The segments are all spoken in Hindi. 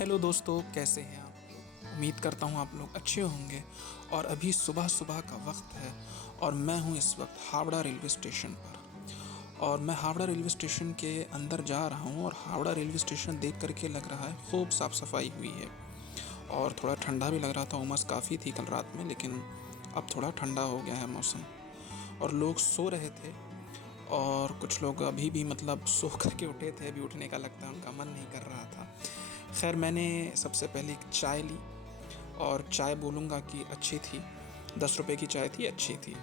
हेलो दोस्तों, कैसे हैं आप लोग। उम्मीद करता हूँ आप लोग अच्छे होंगे। और अभी सुबह सुबह का वक्त है और मैं हूँ इस वक्त हावड़ा रेलवे स्टेशन पर। और मैं हावड़ा रेलवे स्टेशन के अंदर जा रहा हूँ और हावड़ा रेलवे स्टेशन देख करके लग रहा है खूब साफ़ सफाई हुई है। और थोड़ा ठंडा भी लग रहा था, उमस काफ़ी थी कल रात में, लेकिन अब थोड़ा ठंडा हो गया है मौसम। और लोग सो रहे थे और कुछ लोग अभी भी मतलब सो करके उठे थे, अभी उठने का लगता है उनका मन नहीं कर रहा था। खैर, मैंने सबसे पहले एक चाय ली और चाय बोलूँगा कि अच्छी थी। 10 रुपए की चाय थी, अच्छी थी।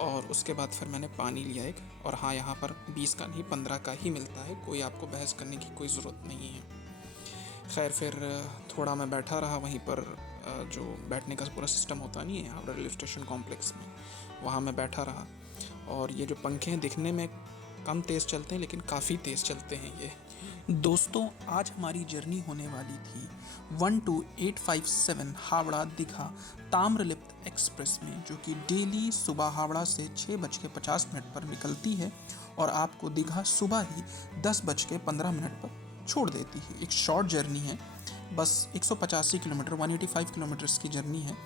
और उसके बाद फिर मैंने पानी लिया एक। और हाँ, यहाँ पर 20 का नहीं 15 का ही मिलता है, कोई आपको बहस करने की कोई ज़रूरत नहीं है। खैर फिर थोड़ा मैं बैठा रहा वहीं पर। जो बैठने का पूरा सिस्टम होता नहीं है हावड़ा रेलवे स्टेशन कॉम्प्लेक्स में, वहाँ मैं बैठा रहा। और ये जो पंखे हैं दिखने में कम तेज़ चलते हैं, लेकिन काफ़ी तेज़ चलते हैं ये। दोस्तों, आज हमारी जर्नी होने वाली थी 12857 हावड़ा दीघा ताम्रलिप्त एक्सप्रेस में, जो कि डेली सुबह हावड़ा से 6:50 पर निकलती है और आपको दीघा सुबह ही 10:15 पर छोड़ देती है। एक शॉर्ट जर्नी है, बस 185 किलोमीटर 185 किलोमीटर्स की जर्नी है।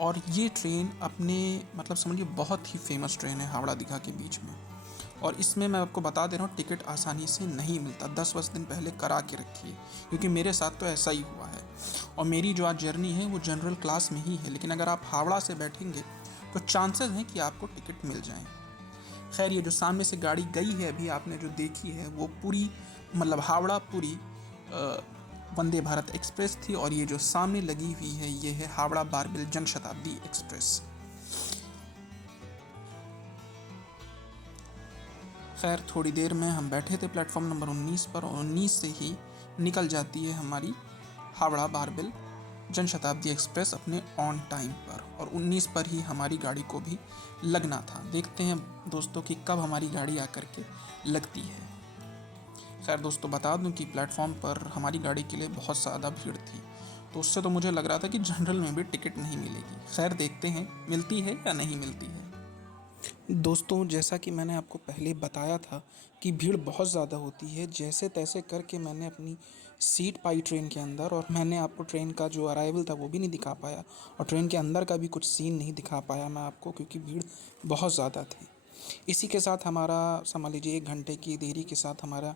और ये ट्रेन अपने मतलब समझिए बहुत ही फेमस ट्रेन है हावड़ा दीघा के बीच में। और इसमें मैं आपको बता दे रहा हूँ, टिकट आसानी से नहीं मिलता, 10 दिन पहले करा के रखिए, क्योंकि मेरे साथ तो ऐसा ही हुआ है। और मेरी जो आज जर्नी है वो जनरल क्लास में ही है, लेकिन अगर आप हावड़ा से बैठेंगे तो चांसेस हैं कि आपको टिकट मिल जाएँ। खैर, ये जो सामने से गाड़ी गई है अभी आपने जो देखी है, वो पूरी मतलब हावड़ा पूरी वंदे भारत एक्सप्रेस थी। और ये जो सामने लगी हुई है ये है हावड़ा बारबिल जन शताब्दी एक्सप्रेस। खैर, थोड़ी देर में हम बैठे थे प्लेटफॉर्म नंबर 19 पर, और 19 से ही निकल जाती है हमारी हावड़ा बारबिल जन शताब्दी एक्सप्रेस अपने ऑन टाइम पर। और 19 पर ही हमारी गाड़ी को भी लगना था। देखते हैं दोस्तों कि कब हमारी गाड़ी आकर के लगती है। खैर दोस्तों, बता दूं कि प्लेटफॉर्म पर हमारी गाड़ी के लिए बहुत ज़्यादा भीड़ थी, तो उससे तो मुझे लग रहा था कि जनरल में भी टिकट नहीं मिलेगी। खैर, देखते हैं मिलती है या नहीं मिलती है। दोस्तों, जैसा कि मैंने आपको पहले बताया था कि भीड़ बहुत ज़्यादा होती है, जैसे तैसे करके मैंने अपनी सीट पाई ट्रेन के अंदर। और मैंने आपको ट्रेन का जो अराइवल था वो भी नहीं दिखा पाया, और ट्रेन के अंदर का भी कुछ सीन नहीं दिखा पाया मैं आपको, क्योंकि भीड़ बहुत ज़्यादा थी। इसी के साथ हमारा समझ लीजिए 1 घंटे की देरी के साथ हमारा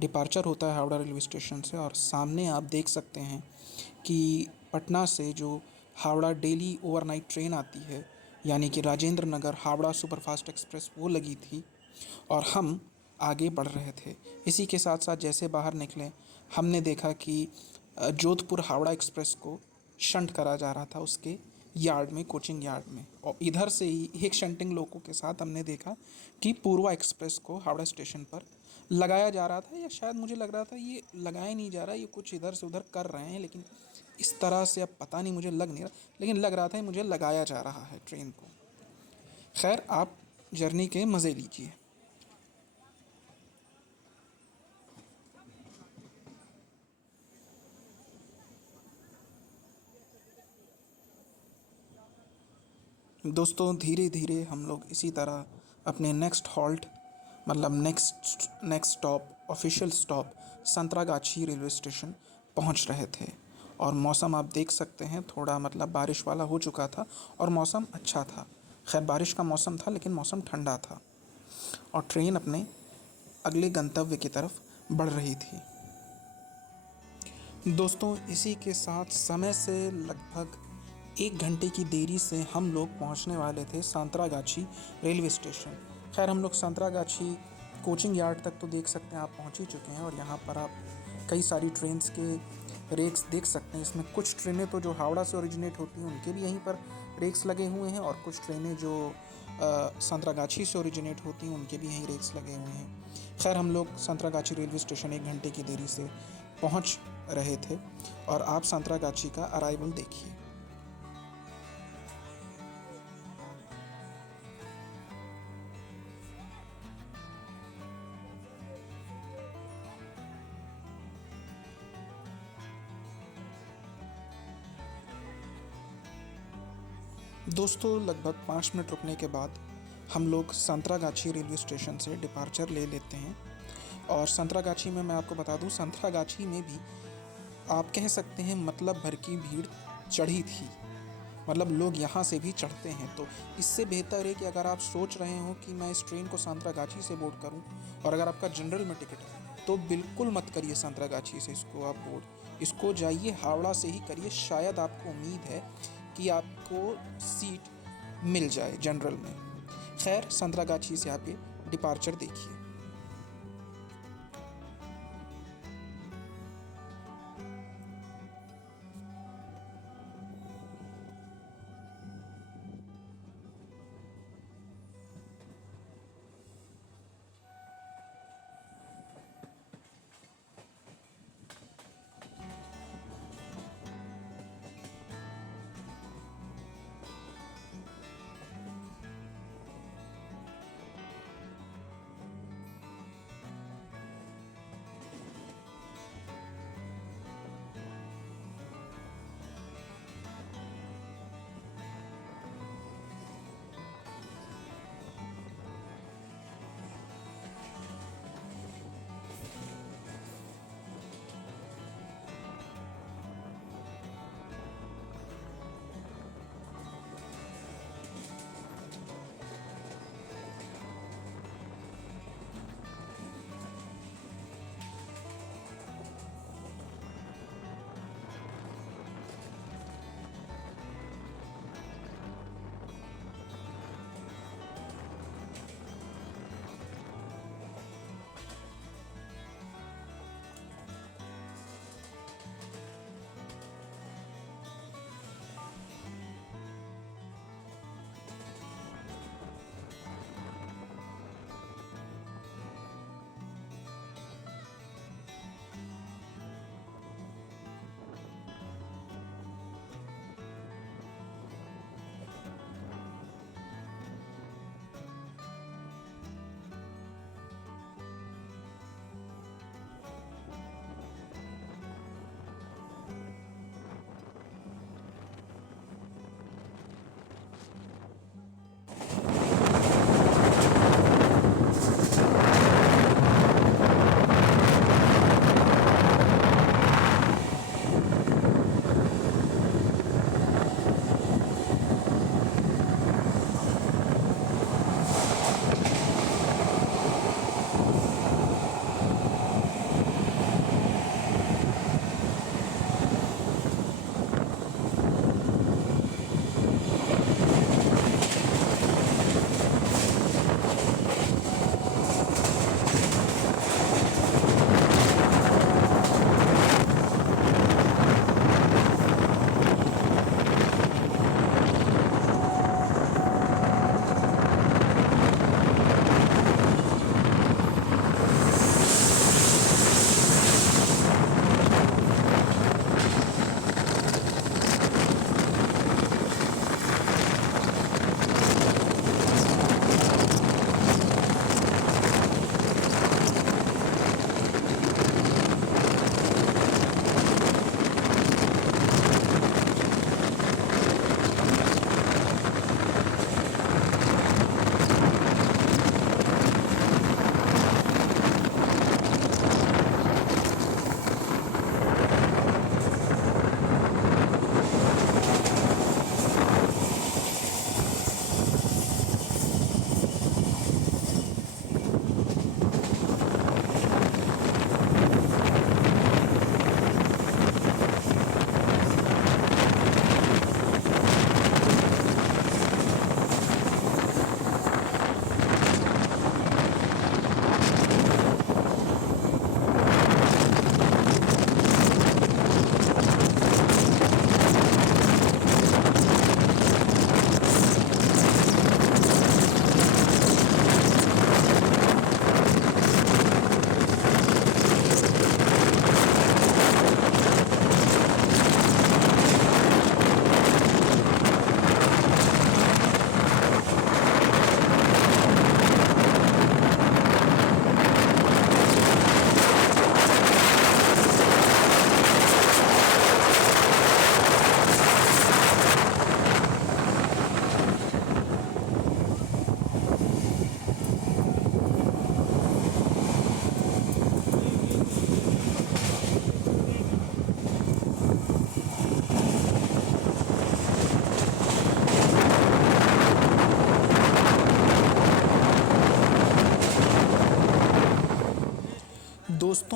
डिपार्चर होता है हावड़ा रेलवे स्टेशन से। और सामने आप देख सकते हैं कि पटना से जो हावड़ा डेली ओवरनाइट ट्रेन आती है, यानी कि राजेंद्र नगर हावड़ा सुपरफास्ट एक्सप्रेस, वो लगी थी और हम आगे बढ़ रहे थे। इसी के साथ साथ जैसे बाहर निकले, हमने देखा कि जोधपुर हावड़ा एक्सप्रेस को शंट करा जा रहा था उसके यार्ड में, कोचिंग यार्ड में। और इधर से ही एक शंटिंग लोगों के साथ हमने देखा कि पूर्वा एक्सप्रेस को हावड़ा स्टेशन पर लगाया जा रहा था, या शायद मुझे लग रहा था ये लगाया नहीं जा रहा, ये कुछ इधर से उधर कर रहे हैं, लेकिन इस तरह से अब पता नहीं, मुझे लग नहीं रहा, लेकिन लग रहा था मुझे लगाया जा रहा है ट्रेन को। खैर, आप जर्नी के मज़े लीजिए। दोस्तों, धीरे धीरे हम लोग इसी तरह अपने नेक्स्ट हॉल्ट मतलब next next stop, official stop Santragachi railway station पहुंच रहे थे। और मौसम आप देख सकते हैं, थोड़ा मतलब बारिश वाला हो चुका था और मौसम अच्छा था। खैर, बारिश का मौसम था लेकिन मौसम ठंडा था। और ट्रेन अपने अगले गंतव्य की तरफ बढ़ रही थी। दोस्तों, इसी के साथ समय से लगभग 1 घंटे की देरी से हम लोग पहुंचने वाले थे सांतरागाछी रेलवे स्टेशन। खैर, हम लोग सांतरागाछी कोचिंग यार्ड तक तो देख सकते हैं आप पहुंच ही चुके हैं। और यहाँ पर आप कई सारी ट्रेन्स के रेक्स देख सकते हैं। इसमें कुछ ट्रेनें तो जो हावड़ा से ओरिजिनेट होती हैं उनके भी यहीं पर रेक्स लगे हुए हैं, और कुछ ट्रेनें जो संतरागाछी से ओरिजिनेट होती हैं उनके भी यहीं रेक्स लगे हुए हैं। खैर, हम लोग संतरागाछी रेलवे स्टेशन 1 घंटे की देरी से पहुंच रहे थे। और आप संतरागाछी का अराइवल देखिए। दोस्तों, लगभग 5 मिनट रुकने के बाद हम लोग संतरागाछी रेलवे स्टेशन से डिपार्चर ले लेते हैं। और संतरागाछी में मैं आपको बता दूं, संतरागाछी में भी आप कह सकते हैं मतलब भर की भीड़ चढ़ी थी। मतलब लोग यहाँ से भी चढ़ते हैं। तो इससे बेहतर है कि अगर आप सोच रहे हो कि मैं इस ट्रेन को सांतरागाछी से बोर्ड करूँ, और अगर आपका जनरल में टिकट है, तो बिल्कुल मत करिए सांतरागाछी से इसको आप बोर्ड। इसको जाइए हावड़ा से ही करिए। शायद आपको उम्मीद है कि आपको सीट मिल जाए जनरल में। खैर, सांतरागाछी से आप ये डिपार्चर देखिए।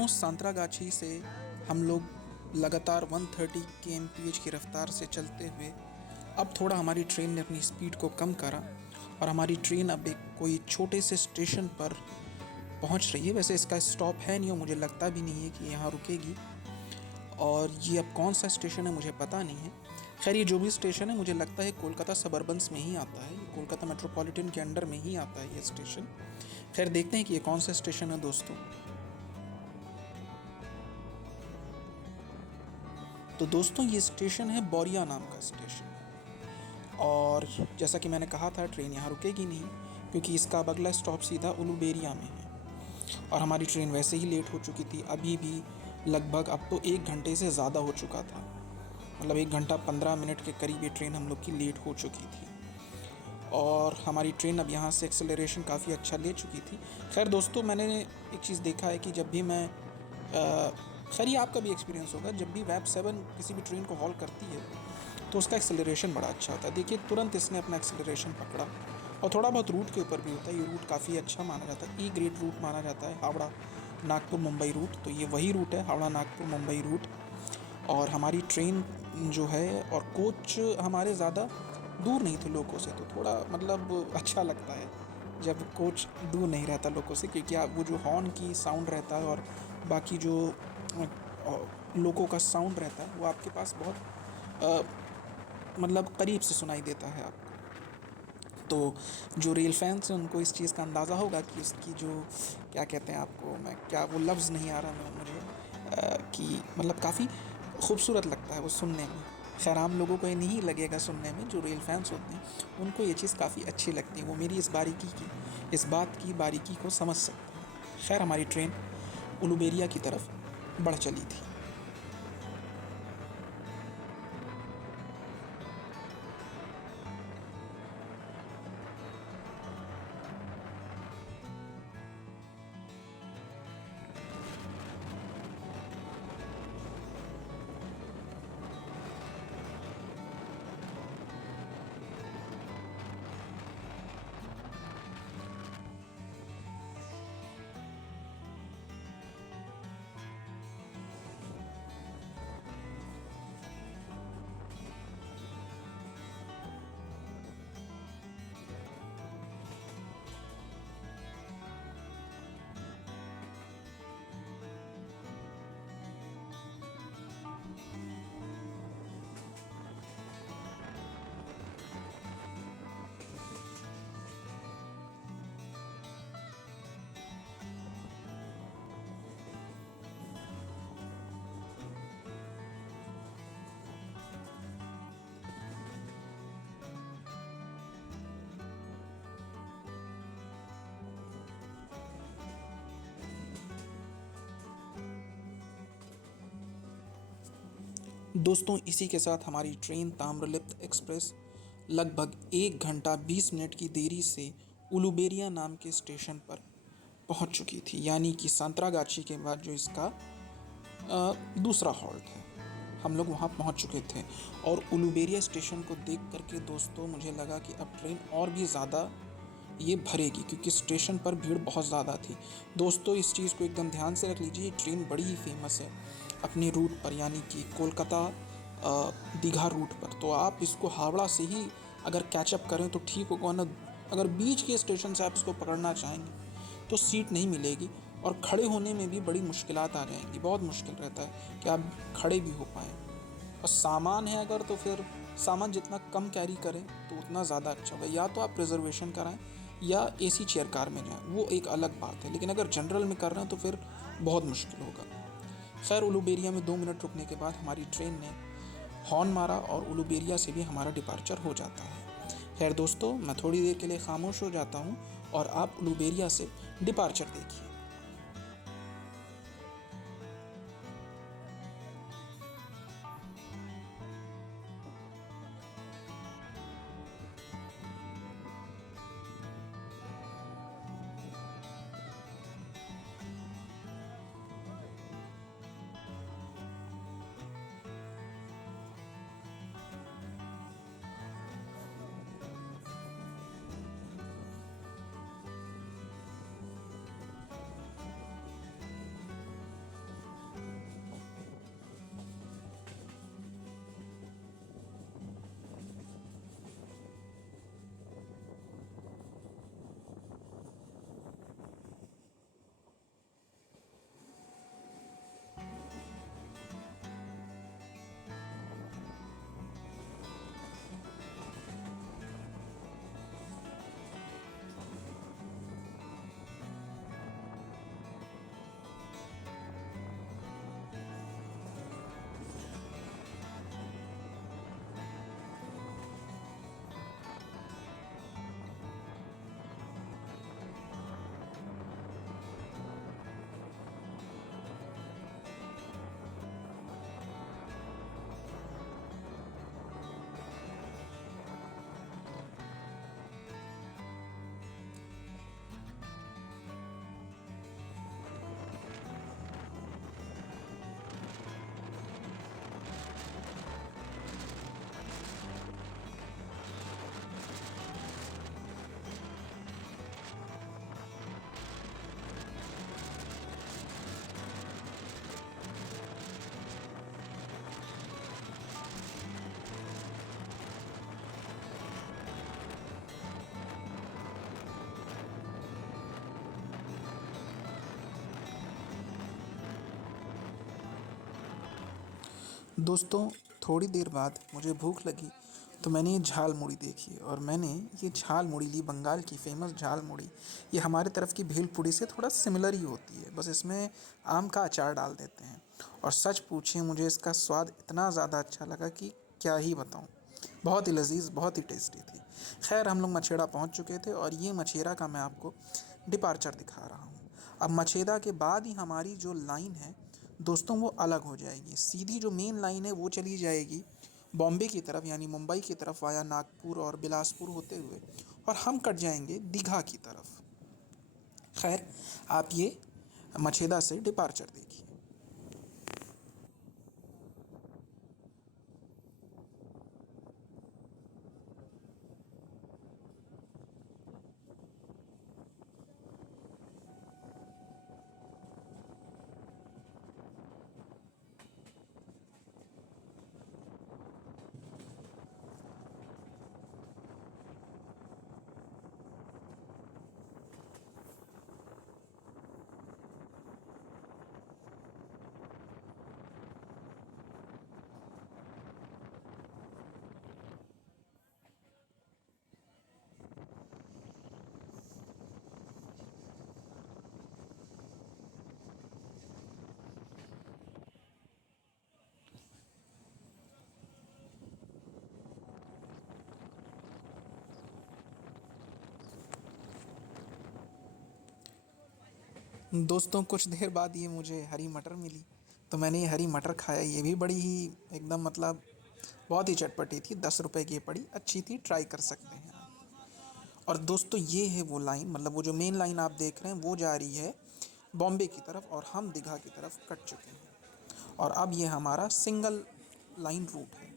दोस्तों सांतरागाछी से हम लोग लगातार 130 kmph की रफ्तार से चलते हुए अब थोड़ा हमारी ट्रेन ने अपनी स्पीड को कम करा और हमारी ट्रेन अब एक कोई छोटे से स्टेशन पर पहुंच रही है। वैसे इसका स्टॉप है नहीं और मुझे लगता भी नहीं है कि यहाँ रुकेगी। और ये अब कौन सा स्टेशन है मुझे पता नहीं है। खैर ये जो भी स्टेशन है मुझे लगता है कोलकाता सबर्बन्स में ही आता है, कोलकाता मेट्रोपॉलिटन के अंडर में ही आता है ये स्टेशन। खैर देखते हैं कि ये कौन सा स्टेशन है दोस्तों। तो दोस्तों ये स्टेशन है बोरिया नाम का स्टेशन। और जैसा कि मैंने कहा था ट्रेन यहाँ रुकेगी नहीं, क्योंकि इसका अब अगला स्टॉप सीधा उलूबेरिया में है। और हमारी ट्रेन वैसे ही लेट हो चुकी थी, अभी भी लगभग अब तो 1 घंटे से ज़्यादा हो चुका था। मतलब 1 घंटा 15 मिनट के करीब ये ट्रेन हम लोग की लेट हो चुकी थी। और हमारी ट्रेन अब यहाँ से एक्सेलरेशन काफ़ी अच्छा ले चुकी थी। खैर दोस्तों मैंने एक चीज़ देखा है कि जब भी मैं खैर ये आपका भी एक्सपीरियंस होगा, जब भी वैब 7 किसी भी ट्रेन को हॉल करती है तो उसका एक्सेलरेशन बड़ा अच्छा होता है। देखिए तुरंत इसने अपना एक्सेलरेशन पकड़ा। और थोड़ा बहुत रूट के ऊपर भी होता है, ये रूट काफ़ी अच्छा माना जाता है, ई ग्रेड रूट माना जाता है, हावड़ा नागपुर मुंबई रूट। तो ये वही रूट है, हावड़ा नागपुर मुंबई रूट। और हमारी ट्रेन जो है और कोच हमारे ज़्यादा दूर नहीं थे लोगों से, तो थोड़ा मतलब अच्छा लगता है जब कोच दूर नहीं रहता लोगों से, क्योंकि आप वो जो हॉर्न की साउंड रहता है और बाकी जो लोगों का साउंड रहता है वो आपके पास बहुत मतलब करीब से सुनाई देता है आपको। तो जो रेल फैंस हैं उनको इस चीज़ का अंदाज़ा होगा कि उसकी जो क्या कहते हैं आपको, मैं क्या वो लफ्ज़ नहीं आ रहा मैं मुझे कि मतलब काफ़ी खूबसूरत लगता है वो सुनने में। खैर आम लोगों को ये नहीं लगेगा सुनने में, जो रेल फैंस होते हैं उनको ये चीज़ काफ़ी अच्छी लगती है, वो मेरी इस बात की बारीकी को समझ सकते हैं। खैर हमारी ट्रेन उलूबेरिया की तरफ बढ़ चली थी। दोस्तों इसी के साथ हमारी ट्रेन ताम्रलिप्त एक्सप्रेस लगभग 1 घंटा 20 मिनट की देरी से उलूबेरिया नाम के स्टेशन पर पहुंच चुकी थी, यानी कि सांतरागाछी के बाद जो इसका दूसरा हॉल्ट है, हम लोग वहाँ पहुँच चुके थे। और उलूबेरिया स्टेशन को देख करके दोस्तों मुझे लगा कि अब ट्रेन और भी ज़्यादा ये भरेगी, क्योंकि स्टेशन पर भीड़ बहुत ज़्यादा थी। दोस्तों इस चीज़ को एकदम ध्यान से रख लीजिए, ट्रेन बड़ी ही फेमस है अपनी रूट पर, यानी कि कोलकाता दीघा रूट पर। तो आप इसको हावड़ा से ही अगर कैचअप करें तो ठीक होगा, वरना अगर बीच के स्टेशन से आप इसको पकड़ना चाहेंगे तो सीट नहीं मिलेगी और खड़े होने में भी बड़ी मुश्किलात आ जाएंगी। बहुत मुश्किल रहता है कि आप खड़े भी हो पाएँ। और सामान है अगर, तो फिर सामान जितना कम कैरी करें तो उतना ज़्यादा अच्छा होगा। या तो आप रिजर्वेशन कराएं या एसी चेयर कार में जाएं, वो एक अलग बात है, लेकिन अगर जनरल में कर रहे हैं तो फिर बहुत मुश्किल होगा। खैर उलूबेरिया में 2 मिनट रुकने के बाद हमारी ट्रेन ने हॉर्न मारा और उलूबेरिया से भी हमारा डिपार्चर हो जाता है। खैर दोस्तों मैं थोड़ी देर के लिए खामोश हो जाता हूँ और आप उलूबेरिया से डिपार्चर देखिए। दोस्तों, थोड़ी देर बाद मुझे भूख लगी तो मैंने ये झाल मुड़ी देखी और मैंने ये झाल मुड़ी ली, बंगाल की फ़ेमस झाल मुड़ी। ये हमारे तरफ की भेलपूरी से थोड़ा सिमिलर ही होती है, बस इसमें आम का अचार डाल देते हैं। और सच पूछिए, मुझे इसका स्वाद इतना ज़्यादा अच्छा लगा कि क्या ही बताऊँ। बहुत ही लज़ीज़, बहुत ही टेस्टी थी। खैर, हम लोग मछेड़ा पहुँच चुके थे और ये मछेरा का मैं आपको डिपार्चर दिखा रहा हूँ। अब मछेदा के बाद ही हमारी जो लाइन है दोस्तों, वो अलग हो जाएगी। सीधी जो मेन लाइन है वो चली जाएगी बॉम्बे की तरफ, यानी मुंबई की तरफ वाया नागपुर और बिलासपुर होते हुए, और हम कट जाएंगे दीघा की तरफ। खैर, आप ये मछेदा से डिपार्चर देखिए। दोस्तों, कुछ देर बाद ये मुझे हरी मटर मिली, तो मैंने ये हरी मटर खाया। ये भी बड़ी ही एकदम मतलब बहुत ही चटपटी थी। 10 रुपए की ये पड़ी, अच्छी थी, ट्राई कर सकते हैं आप। और दोस्तों, ये है वो लाइन, मतलब वो जो मेन लाइन आप देख रहे हैं वो जा रही है बॉम्बे की तरफ और हम दीघा की तरफ कट चुके हैं। और अब ये हमारा सिंगल लाइन रूट है।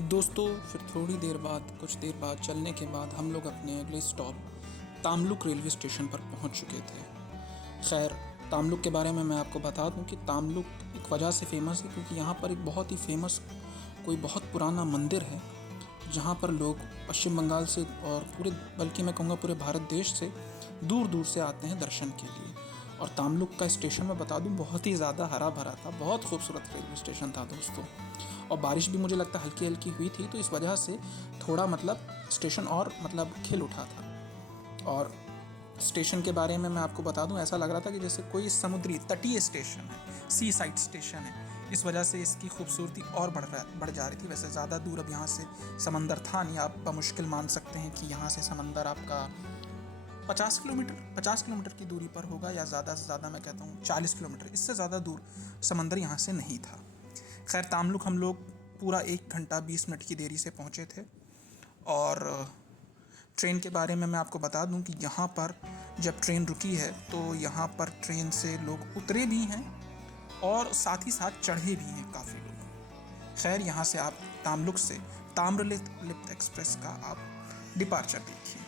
दोस्तों, फिर थोड़ी देर बाद, कुछ देर बाद चलने के बाद हम लोग अपने अगले स्टॉप तामलुक रेलवे स्टेशन पर पहुंच चुके थे। खैर, तामलुक के बारे में मैं आपको बता दूं कि तामलुक एक वजह से फ़ेमस है क्योंकि यहाँ पर एक बहुत ही फ़ेमस, कोई बहुत पुराना मंदिर है जहाँ पर लोग पश्चिम बंगाल से और पूरे, बल्कि मैं कहूँगा पूरे भारत देश से दूर दूर से आते हैं दर्शन के लिए। और तामलुक का स्टेशन मैं बता दूं बहुत ही ज़्यादा हरा भरा था, बहुत खूबसूरत रेलवे स्टेशन था दोस्तों। और बारिश भी मुझे लगता है हल्की हल्की हुई थी, तो इस वजह से थोड़ा मतलब स्टेशन और मतलब खिल उठा था। और स्टेशन के बारे में मैं आपको बता दूं, ऐसा लग रहा था कि जैसे कोई समुद्री तटीय स्टेशन है, सी साइड स्टेशन है। इस वजह से इसकी खूबसूरती और बढ़ जा रही थी। वैसे ज़्यादा दूर अब यहाँ से समंदर था नहीं, आप मुश्किल मान सकते हैं कि यहाँ से समंदर आपका 50 किलोमीटर की दूरी पर होगा, या ज़्यादा से ज़्यादा मैं कहता हूँ 40 किलोमीटर, इससे ज़्यादा दूर समंदर यहाँ से नहीं था। खैर तामलुक हम लोग पूरा 1 घंटा 20 मिनट की देरी से पहुँचे थे। और ट्रेन के बारे में मैं आपको बता दूं कि यहाँ पर जब ट्रेन रुकी है तो यहाँ पर ट्रेन से लोग उतरे भी हैं और साथ ही साथ चढ़े भी हैं काफ़ी लोग। खैर यहाँ से आप तामलुक से ताम्रलिप्त एक्सप्रेस का आप डिपार्चर देखिए।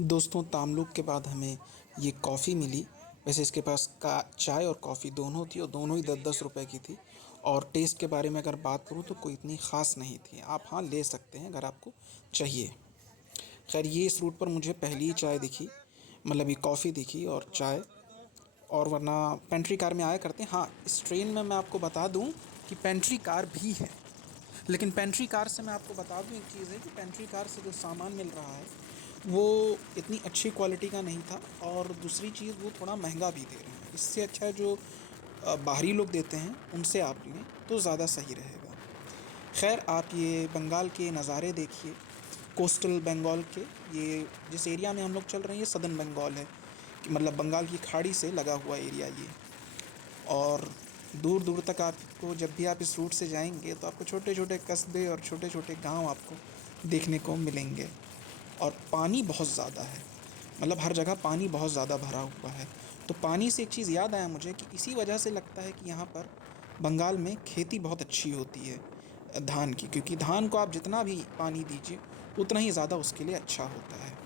दोस्तों तामलुक के बाद हमें ये कॉफ़ी मिली। वैसे इसके पास का चाय और कॉफ़ी दोनों थी, और दोनों ही 10-10 रुपए की थी। और टेस्ट के बारे में अगर बात करूँ तो कोई इतनी ख़ास नहीं थी। आप हाँ ले सकते हैं अगर आपको चाहिए। खैर ये इस रूट पर मुझे पहली ही चाय दिखी, मतलब ये कॉफ़ी दिखी और चाय। और वरना पेंट्री कार में आया करते हैं। हाँ इस ट्रेन में मैं आपको बता दूं कि पेंट्री कार भी है। लेकिन पेंट्री कार से मैं आपको बता दूं एक चीज़ है कि पेंट्री कार से जो सामान मिल रहा है वो इतनी अच्छी क्वालिटी का नहीं था, और दूसरी चीज़ वो थोड़ा महंगा भी दे रहे हैं। इससे अच्छा जो बाहरी लोग देते हैं उनसे आप लें तो ज़्यादा सही रहेगा। खैर आप ये बंगाल के नज़ारे देखिए, कोस्टल बंगाल के। ये जिस एरिया में हम लोग चल रहे हैं ये सदर्न बंगाल है, कि मतलब बंगाल की खाड़ी से लगा हुआ एरिया ये। और दूर दूर तक आपको जब भी आप इस रूट से जाएंगे तो आपको छोटे छोटे कस्बे और छोटे छोटे गांव आपको देखने को मिलेंगे। और पानी बहुत ज़्यादा है, मतलब हर जगह पानी बहुत ज़्यादा भरा हुआ है। तो पानी से एक चीज़ याद आया मुझे कि इसी वजह से लगता है कि यहाँ पर बंगाल में खेती बहुत अच्छी होती है धान की, क्योंकि धान को आप जितना भी पानी दीजिए उतना ही ज़्यादा उसके लिए अच्छा होता है।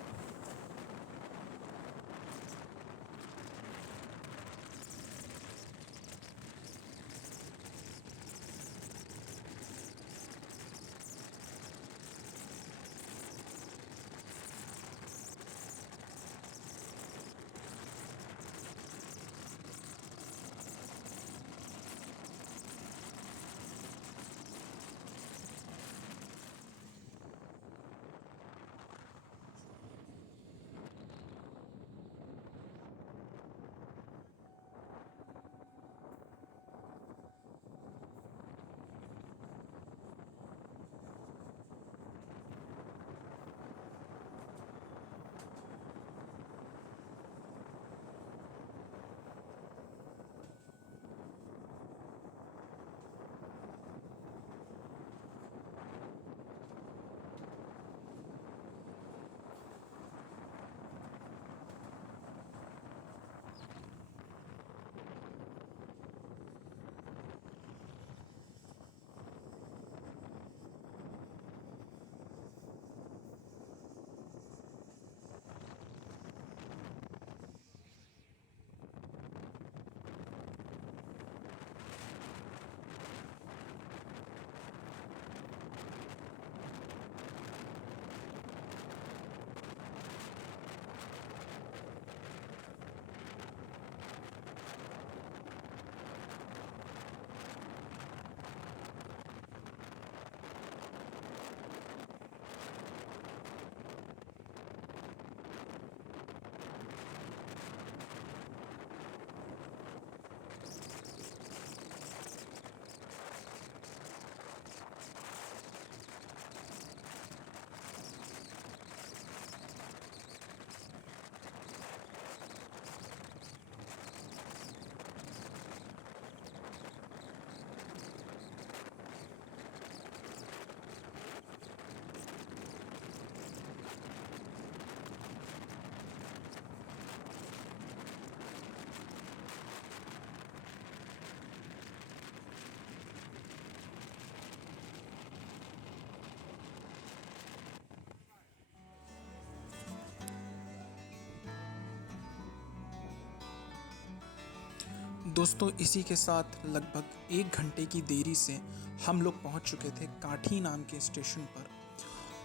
दोस्तों इसी के साथ लगभग 1 घंटे की देरी से हम लोग पहुंच चुके थे काठी नाम के स्टेशन पर।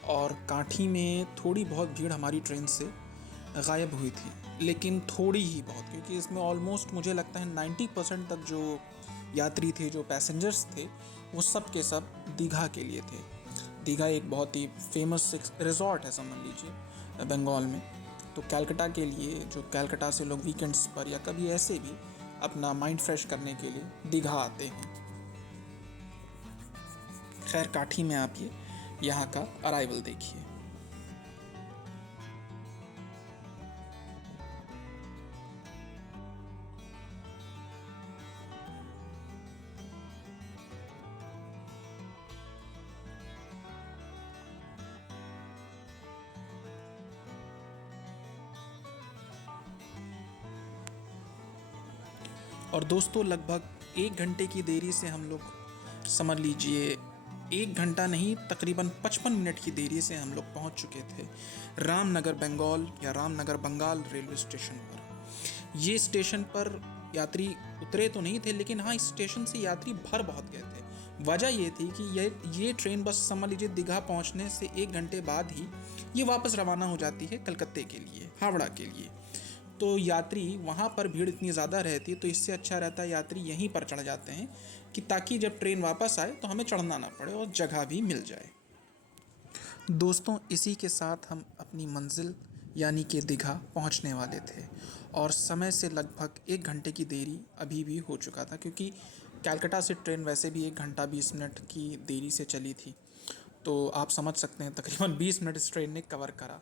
और काठी में थोड़ी बहुत भीड़ हमारी ट्रेन से गायब हुई थी, लेकिन थोड़ी ही बहुत, क्योंकि इसमें ऑलमोस्ट मुझे लगता है 90% तक जो यात्री थे, जो पैसेंजर्स थे, वो सब के सब दीघा के लिए थे। दीघा एक बहुत ही फेमस रिजॉर्ट है, समझ लीजिए, बंगाल में। तो कैलकटा के लिए, जो कैलकटा से लोग वीकेंड्स पर या कभी ऐसे भी अपना माइंड फ्रेश करने के लिए दीघा आते हैं। खैर, काठी में आप ये यहाँ का अराइवल देखिए। और दोस्तों लगभग 1 घंटे की देरी से हम लोग, समझ लीजिए 1 घंटा नहीं, तकरीबन 55 मिनट की देरी से हम लोग पहुंच चुके थे रामनगर बंगाल या रामनगर बंगाल रेलवे स्टेशन पर। ये स्टेशन पर यात्री उतरे तो नहीं थे, लेकिन हाँ, इस स्टेशन से यात्री भर बहुत गए थे। वजह ये थी कि ये ट्रेन बस समझ लीजिए दीघा पहुंचने से 1 घंटे बाद ही ये वापस रवाना हो जाती है कलकत्ते के लिए, हावड़ा के लिए। तो यात्री वहाँ पर भीड़ इतनी ज़्यादा रहती है, तो इससे अच्छा रहता है यात्री यहीं पर चढ़ जाते हैं, कि ताकि जब ट्रेन वापस आए तो हमें चढ़ना ना पड़े और जगह भी मिल जाए। दोस्तों इसी के साथ हम अपनी मंजिल यानी कि दीघा पहुंचने वाले थे, और समय से लगभग 1 घंटे की देरी अभी भी हो चुका था, क्योंकि कैलकाटा से ट्रेन वैसे भी 1 घंटा 20 मिनट की देरी से चली थी। तो आप समझ सकते हैं तकरीबन 20 मिनट इस ट्रेन ने कवर करा।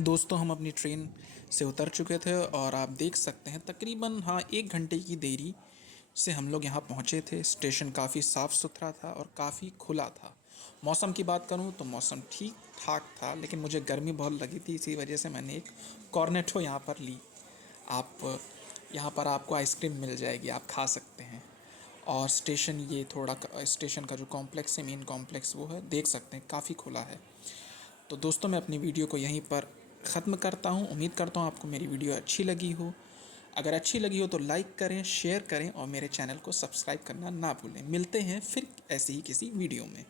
दोस्तों हम अपनी ट्रेन से उतर चुके थे, और आप देख सकते हैं तकरीबन हाँ 1 घंटे की देरी से हम लोग यहाँ पहुँचे थे। स्टेशन काफ़ी साफ़ सुथरा था और काफ़ी खुला था। मौसम की बात करूँ तो मौसम ठीक ठाक था, लेकिन मुझे गर्मी बहुत लगी थी, इसी वजह से मैंने एक कॉर्नेटो यहाँ पर ली। आप यहाँ पर आपको आइसक्रीम मिल जाएगी, आप खा सकते हैं। और स्टेशन, ये थोड़ा स्टेशन का जो कॉम्प्लेक्स है, मेन कॉम्प्लेक्स, वो है, देख सकते हैं काफ़ी खुला है। तो दोस्तों मैं अपनी वीडियो को यहीं पर ख़त्म करता हूँ। उम्मीद करता हूँ आपको मेरी वीडियो अच्छी लगी हो। अगर अच्छी लगी हो तो लाइक करें, शेयर करें और मेरे चैनल को सब्सक्राइब करना ना भूलें। मिलते हैं फिर ऐसी ही किसी वीडियो में।